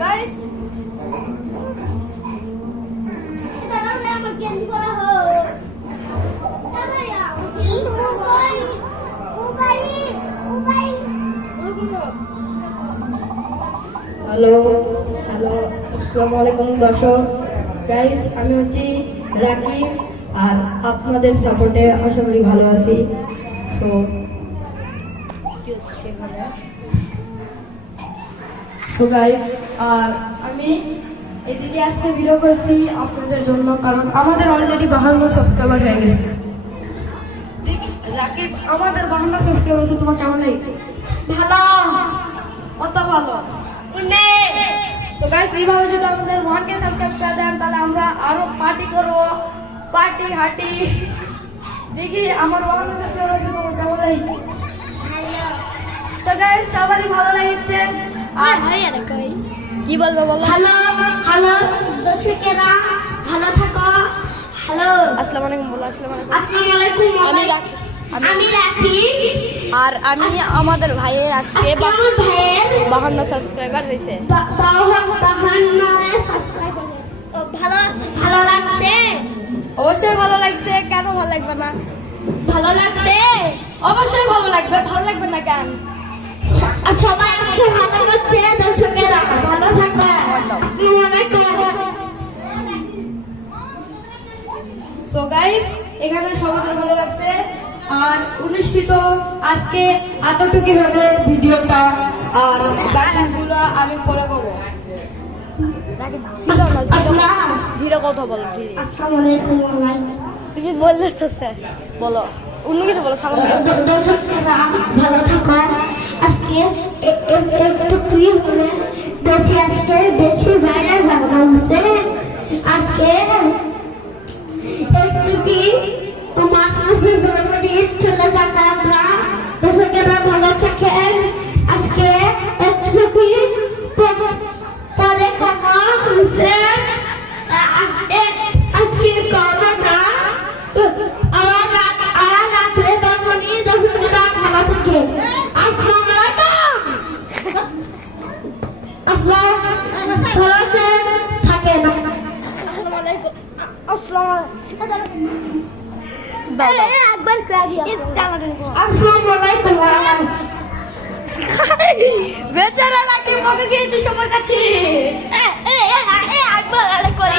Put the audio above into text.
guys এটা নামে আমার গেম করা হয় হ্যালো হ্যালো আসসালামু আলাইকুম দর্শক গাইস আমি হচ্ছি রাকিব আর আপনাদের সাপোর্টে আশা করি ভালো আছি সো কি হচ্ছে এখানে সো গাইস আর আমি এদিকে আজকে ভিডিও করছি আপনাদের জন্য কারণ আমাদের অলরেডি 52 সাবস্ক্রাইবার হয়ে গেছে রাকিব আমাদের 52 সাবস্ক্রাইবার আছে তোমার কেমন লাগে ভালো কত ভালো তো গাইস এইভাবে যদি আমাদের 1K সাবস্ক্রাইব করে দেন তাহলে আমরা আরো পার্টি করব পার্টি হার্টি দেখি আমার 52 সাবস্ক্রাইব আছে তোমার কেমন লাগে তো গাইস সবারই ভালো লাগছে আর ভাইয়া কই কি বলবো বলো হ্যালো হ্যালো দর্শকেরা ভালো থাকো হ্যালো আসসালামু আলাইকুম বলো আসসালামু আসসালামু আলাইকুম আলাইকুম আমি রাখি আর আমি আমাদের ভাইয়ের আজকে আমার ভাইয়ের 52 সাবস্ক্রাইবার হয়েছে 52 সাবস্ক্রাইবার ভালো ভালো লাগছে অবশ্যই ভালো লাগছে কেন ভালো লাগবে না ভালো লাগছে অবশ্যই ভালো লাগবে না কেন সবাই আজকে ভালো করছে দর্শকেরা ভালো থাকবে আসসালামু আলাইকুম সো গাইস এখানে সবাই ভালো লাগছে আর অনুষ্ঠিত আজকে এতটুকু হবে ভিডিওটা আর বাকিগুলো আমি পরে করবো ধীরে কথা বলো ধীরে আসসালামু আলাইকুম তুমি বললে তো স্যার বলো অন্য কিছু বলো সালাম দর্শকেরা ভালো থাকো আজকে একটু কি হলে বেশি ভাইরাল বানাচ্ছে আজকে একটু মাসের জন্মদিন চলে যাবে আমরা দর্শকেরা ভালো থাকেন আজকে একটু পরে কমা হচ্ছে আজকে কমা না আমার রাত্রে বাঙালি দর্শকেরা ভালো থাকে আসসালামু আলাইকুম আপনার ভালো থাকেন আসসালামু আলাইকুম একবার আসসালামু আলাইকুম বেচারা নাকি মগে গিয়েছে সবার কাছে একবার করে